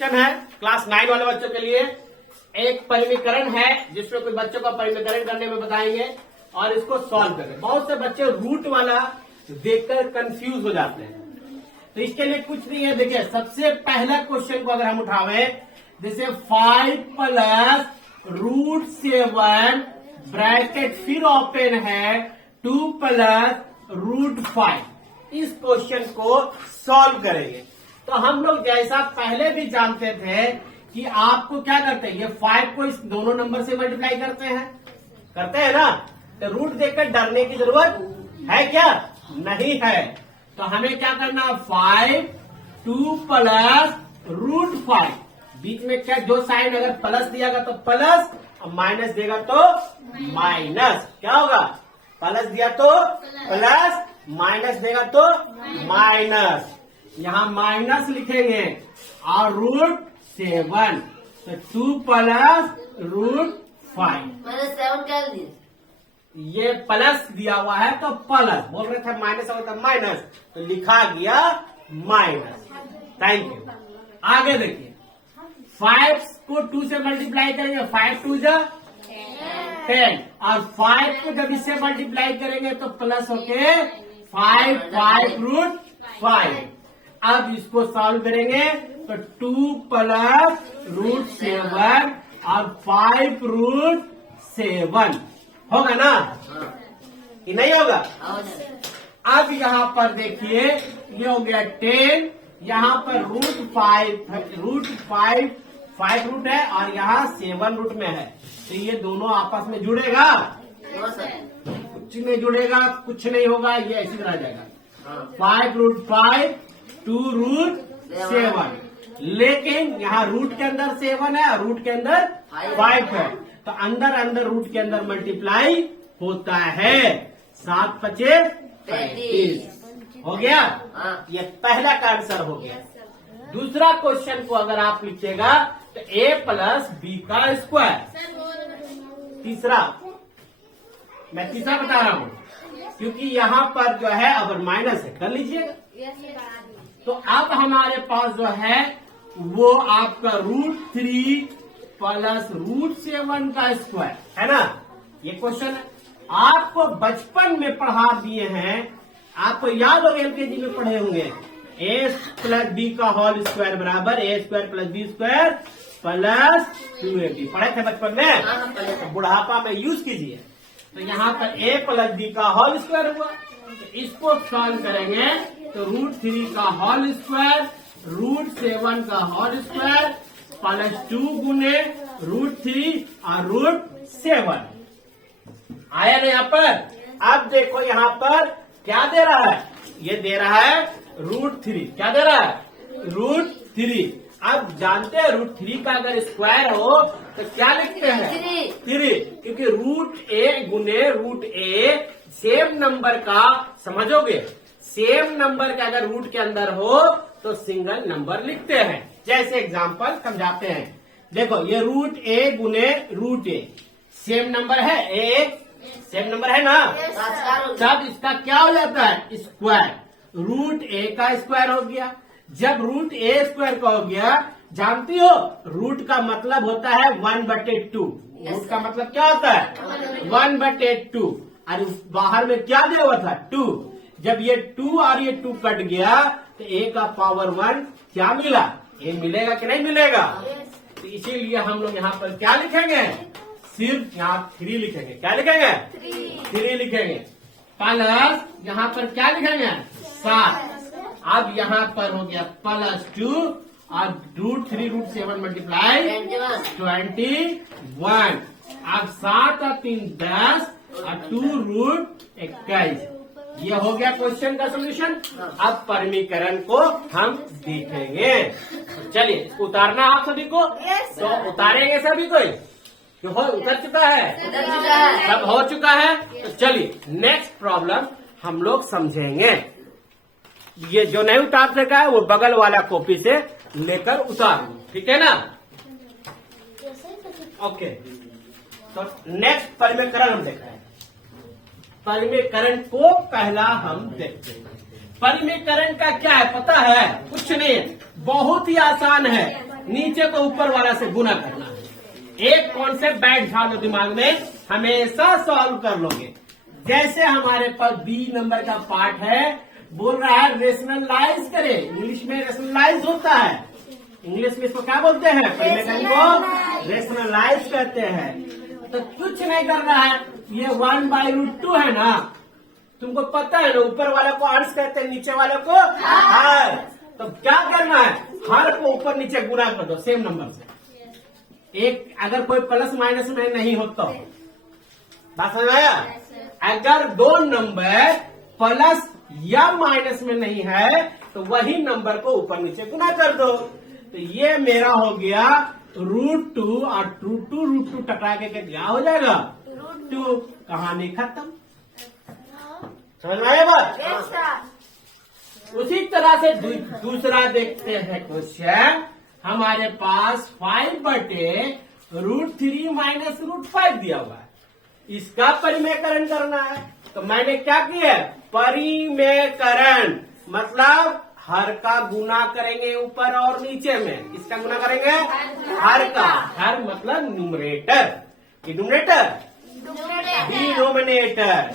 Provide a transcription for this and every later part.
Question है class 9 वाले बच्चों के लिए। एक परिमीकरण है जिसमें कुछ बच्चों का परिमीकरण करने में बताएंगे और इसको सॉल्व करेंगे। बहुत से बच्चे रूट वाला देखकर कंफ्यूज हो जाते हैं, तो इसके लिए कुछ नहीं है। देखिए सबसे पहला क्वेश्चन को अगर हम उठावे, जैसे 5 प्लस रूट 7 ब्रैकेट फिर ओपन है 2 प्लस रूट 5, इस क्वेश्चन को सॉल्व करेंगे। तो हम लोग जैसा पहले भी जानते थे कि आपको क्या करते हैं, ये 5 को इस दोनों नंबर से मल्टीप्लाई करते हैं ना। तो रूट देखकर डरने की जरूरत है क्या? नहीं है। तो हमें क्या करना, 5 2 प्लस रूट 5, बीच में क्या जो साइन अगर प्लस दियागा तो प्लस और माइनस देगा तो माइनस, क्या होगा? प्लस दिया तो प्लस, माइनस देगा तो माइनस। यहां माइनस लिखेंगे और रूट 7, तो 2 प्लस रूट 5। -7 क्या दिया? ये प्लस दिया हुआ है तो प्लस, बोल रहे थे माइनस होता माइनस, तो लिखा गया माइनस। Thank you. आगे देखिए, 5 को 2 से मल्टीप्लाई करेंगे, 5 2 जा 10, और 5 को जब इससे मल्टीप्लाई करेंगे तो प्लस होके 5 रूट 5। अब इसको सॉल्व करेंगे तो 2 प्लस रूट 7 और 5 रूट 7 होगा ना कि नहीं होगा? अब यहाँ पर देखिए, ये हो गया 10, यहाँ पर रूट 5 रूट है और यहाँ 7 रूट में है, तो ये दोनों आपस में जुड़ेगा? कुछ नहीं जुड़ेगा, कुछ नहीं होगा, ये ऐसी तरह जाएगा। 5 रूट 5 2 रूट 7, लेकिन यहाँ रूट के अंदर 7 है और रूट के अंदर 5 है, तो अंदर रूट के अंदर मल्टीप्लाई होता है। 7 5 35 हो गया। ये पहला का आंसर हो गया। दूसरा क्वेश्चन को अगर आप लिखिएगा तो a प्लस बी का स्क्वायर। तीसरा, मैं तीसरा बता रहा हूँ क्योंकि यहाँ पर जो है अगर माइनस है, कर लीजिएगा। तो अब हमारे पास जो है वो आपका रूट 3 प्लस रूट 7 का स्क्वायर है ना। ये क्वेश्चन आपको बचपन में पढ़ा दिए हैं, आपको याद हो, एलकेजी में पढ़े होंगे। ए प्लस बी का होल स्क्वायर बराबर A square plus B square plus 2ab, पढ़े थे बचपन में, तो बुढ़ापा में यूज कीजिए। तो यहाँ पर ए प्लस बी का होल स्क्वायर हुआ, तो इसको सॉल्व करेंगे तो रूट 3 का होल स्क्वायर रूट 7 का होल स्क्वायर प्लस 2 गुने रूट 3 और रूट 7 आया ना यहाँ पर। अब देखो यहाँ पर क्या दे रहा है, ये दे रहा है रूट 3, क्या दे रहा है? रूट 3। अब जानते हैं रूट 3 का अगर स्क्वायर हो तो क्या लिखते हैं? 3, क्योंकि रूट ए गुने रूट ए सेम नंबर का, समझोगे, सेम नंबर का अगर रूट के अंदर हो तो सिंगल नंबर लिखते हैं। जैसे एग्जांपल समझाते हैं, देखो ये रूट ए गुने रूट ए सेम नंबर है, ए सेम नंबर है ना, तब इसका क्या हो जाता है? स्क्वायर। रूट ए का स्क्वायर हो गया। जब रूट ए स्क्वायर का हो गया, जानती हो रूट का मतलब होता है 1/2। रूट का मतलब क्या होता है? 1/2। और बाहर में क्या दिया हुआ था? 2। जब ये 2 और ये 2 कट गया तो a का पावर 1 क्या मिला? a मिलेगा कि नहीं मिलेगा? तो इसीलिए हम लोग यहाँ पर क्या लिखेंगे? सिर्फ यहाँ 3 लिखेंगे। क्या लिखेंगे? 3 लिखेंगे। प्लस यहाँ पर क्या लिखेंगे? 7। अब यहाँ पर हो गया प्लस 2 और रूट 3 रूट 7 मल्टीप्लाई 21। अब 7 और 3 10 और 2 रूट 21। ये हो गया क्वेश्चन का सोल्यूशन। अब परिमीकरण को हम देखेंगे। चलिए इसको उतारना आप सभी को, तो उतारेंगे सभी कोई? जो हो उतर चुका है, सब हो चुका है। तो चलिए नेक्स्ट प्रॉब्लम हम लोग समझेंगे। ये जो नहीं उतार सका है वो बगल वाला कॉपी से लेकर उतार, ठीक है ना? ओके, तो नेक्स्ट परिमीकरण हम देख रहे हैं। परिमीकरण को पहला हम देखते हैं। परिमीकरण का क्या है पता है? कुछ नहीं, बहुत ही आसान है। नीचे को ऊपर वाला से गुना करना है। एक कॉन्सेप्ट बैठ जाओ दिमाग में, हमेशा सॉल्व कर लोगे। जैसे हमारे पास बी नंबर का पार्ट है, बोल रहा है रेशनलाइज करे, इंग्लिश में रेशनलाइज होता है, इंग्लिश में इसको क्या बोलते हैं, परिमेय को रेशनलाइज कहते हैं। तो कुछ नहीं करना है, ये 1/√2 है ना, तुमको पता है ना, ऊपर वाले को अंश कहते हैं, नीचे वाले को हर। तो क्या करना है, हर को ऊपर नीचे गुना कर दो सेम नंबर से। एक अगर कोई प्लस माइनस में नहीं हो तो बात समझ आया। अगर दो नंबर प्लस या माइनस में नहीं है तो वही नंबर को ऊपर नीचे गुना कर दो। तो ये मेरा हो गया √2 और √2 टकरा के क्या हो जाएगा, √2। कहानी खत्म। समझ में आया बात। उसी तरह से दूसरा देखते हैं क्वेश्चन। हमारे पास 5/√3 माइनस √5 दिया हुआ है, इसका परिमेयकरण करना है। तो मैंने क्या किया, परिमेयकरण मतलब हर का गुना करेंगे ऊपर और नीचे में, इसका गुना करेंगे हर का, हर मतलब न्यूमरेटर की डिनोमिनेटर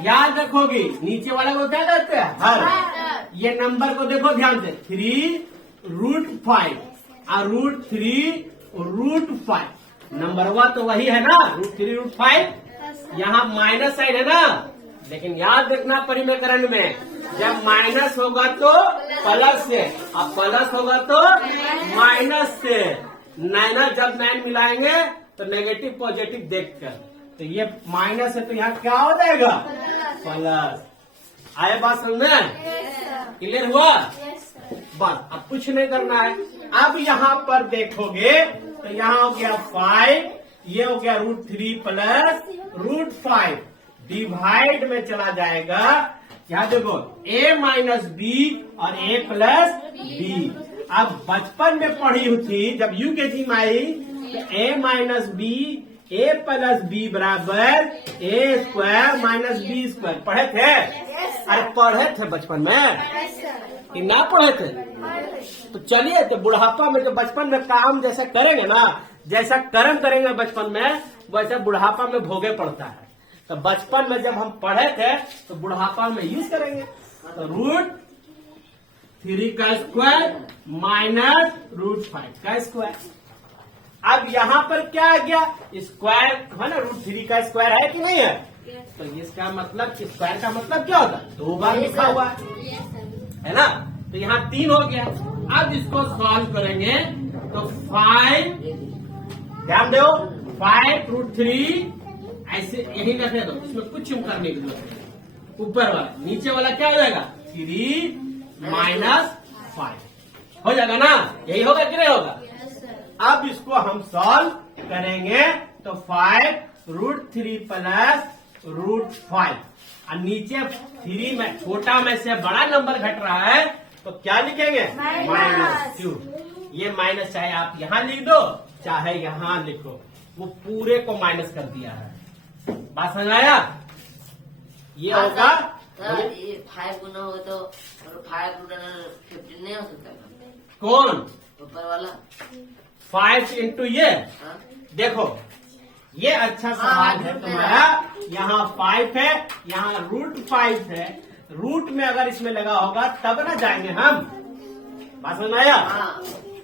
याद रखोगी। नीचे वाला को क्या कहते हैं, हर। ये नंबर को देखो ध्यान से, 3√5 और √3√5 नंबर हुआ तो वही है ना, √3√5। यहाँ माइनस साइन है ना, लेकिन याद रखना परिमेयकरण में जब माइनस होगा तो प्लस से, अब प्लस होगा तो माइनस से। नाइना जब 9 मिलाएंगे तो नेगेटिव पॉजिटिव देखकर, तो ये माइनस है तो यहाँ क्या हो जाएगा, प्लस। आए बात समझ में, क्लियर हुआ बस। अब कुछ नहीं करना है। अब यहाँ पर देखोगे तो यहाँ हो गया 5, ये हो गया √3 प्लस √5, डिवाइड में चला जाएगा। यहाँ देखो a माइनस बी और a प्लस बी। अब बचपन में पढ़ी थी जब यूकेजी में आई तो a minus B a plus b बराबर a² माइनस b² पढ़े थे। अरे पढ़े थे बचपन में कि ना पढ़े थे। तो चलिए, तो बुढ़ापा में जो बचपन में काम जैसा करेंगे ना, जैसा कर्म करेंगे बचपन में, वैसा बुढ़ापा में भोगे पड़ता है। तो बचपन में जब हम पढ़े थे तो बुढ़ापा में यूज करेंगे। तो √3 का स्क्वायर माइनस √5 का स्क्वायर। अब यहाँ पर क्या आ गया, स्क्वायर है ना, √3 का स्क्वायर है कि नहीं है। तो इसका मतलब स्क्वायर का मतलब क्या होता है, 2 बार लिखा हुआ है ना। तो यहाँ 3 हो गया। अब इसको सॉल्व करेंगे तो 5, ध्यान दो, 5√3 ऐसे यही रखे दो, इसमें कुछ करने की जरूरत नहीं। ऊपर वाला नीचे वाला क्या हो जाएगा, 3 माइनस 5 हो जाएगा ना, यही होगा कि नहीं होगा। अब इसको हम सॉल्व करेंगे तो 5√3 प्लस √5 और नीचे 3 में छोटा में से बड़ा नंबर घट रहा है तो क्या लिखेंगे, -2। ये माइनस चाहे आप यहाँ लिख दो चाहे यहाँ लिखो, वो पूरे को माइनस कर दिया है। बात समझ आया। ये होगा 5 गुना होगा तो 5√15 नहीं हो सकता, कौन ऊपर वाला 5 इंटू ये। देखो ये अच्छा सवाल है तुम्हारा। यहाँ 5 है, यहाँ √5 है, रूट में अगर इसमें लगा होगा तब ना जाएंगे हम। बात समझ में आया।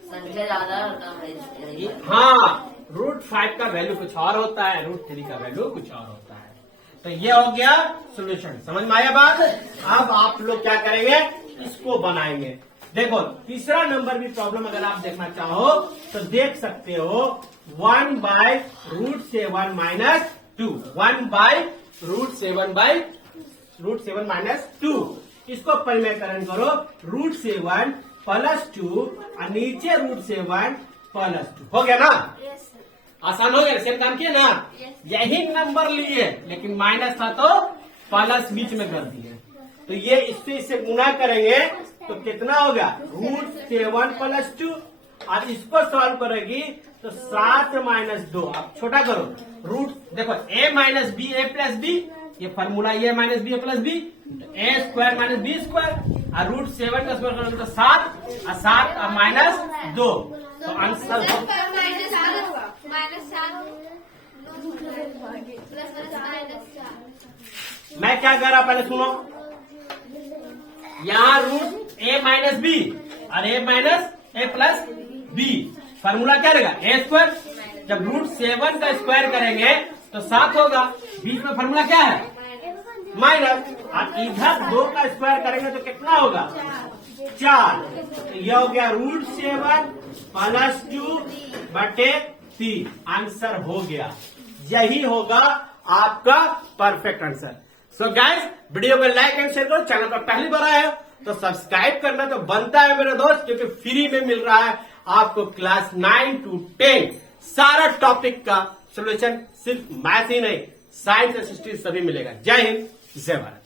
संख्या ज्यादा कम है। हाँ, √5 का वैल्यू कुछ और होता है, √3 का वैल्यू कुछ और होता है। तो ये हो गया सॉल्यूशन। समझ में आया बात। अब आप लोग क्या करेंगे, इसको बनाएंगे। देखो तीसरा नंबर भी प्रॉब्लम अगर आप देखना चाहो तो देख सकते हो, 1/√7 माइनस 2, 1/√7 माइनस 2। इसको परिमेयकरण करो, √7 प्लस 2 और नीचे √7 प्लस 2 हो गया ना। आसान हो गया, सेम काम किया ना। यही नंबर लिए लेकिन माइनस था तो प्लस बीच में कर दिए। तो ये इससे गुना करेंगे तो कितना होगा, √7 प्लस 2 और इसको सॉल्व करेगी तो 7 माइनस 2। अब छोटा करो, रूट देखो a minus B a plus B, ये formula a minus B a plus B, a² minus b² और √7 का स्क्वायर करोगे तो 7 और 7 और -2 तो आंसर हो मैं क्या कह रहा पहले सुनो, यहाँ रूट ए माइनस बी और ए माइनस ए प्लस बी, फार्मूला क्या रहेगा ए स्क्वायर। जब रूट 7 का स्क्वायर करेंगे तो 7 होगा, बीच में फार्मूला क्या है माइनस, और इधर 2 का स्क्वायर करेंगे तो कितना होगा 4। तो यह हो गया रूट 7 प्लस 2 बटे 3, आंसर हो गया। यही होगा आपका perfect answer. So guys, video को लाइक एंड शेयर करो, चैनल पर पहली बार आए हो तो सब्सक्राइब करना तो बनता है मेरे दोस्त, क्योंकि फ्री में मिल रहा है आपको क्लास 9 to 10 सारा टॉपिक का सोल्यूशन। सिर्फ मैथ ही नहीं, साइंस एंड हिस्ट्री सभी मिलेगा। जय हिंद, जय भारत।